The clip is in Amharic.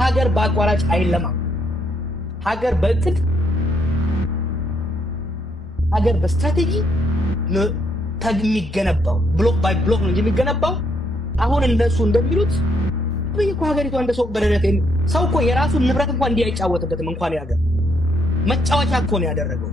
ሀገር በአቋራጭ አይለማም። ሀገር በእቅድ ሀገር በስትራቴጂ የሚገነባው ብሎክ ባይ ብሎክ ነው የሚገነባው። አሁን እነሱ እንደሚሉት በየኮ ሀገሪቷ እንደሰው በደረተ ሰው እኮ የራሱን ንብረት እንኳን እንዲያይጫወትበትም እንኳን ያገር መጫወቻ እኮ ነው ያደረገው።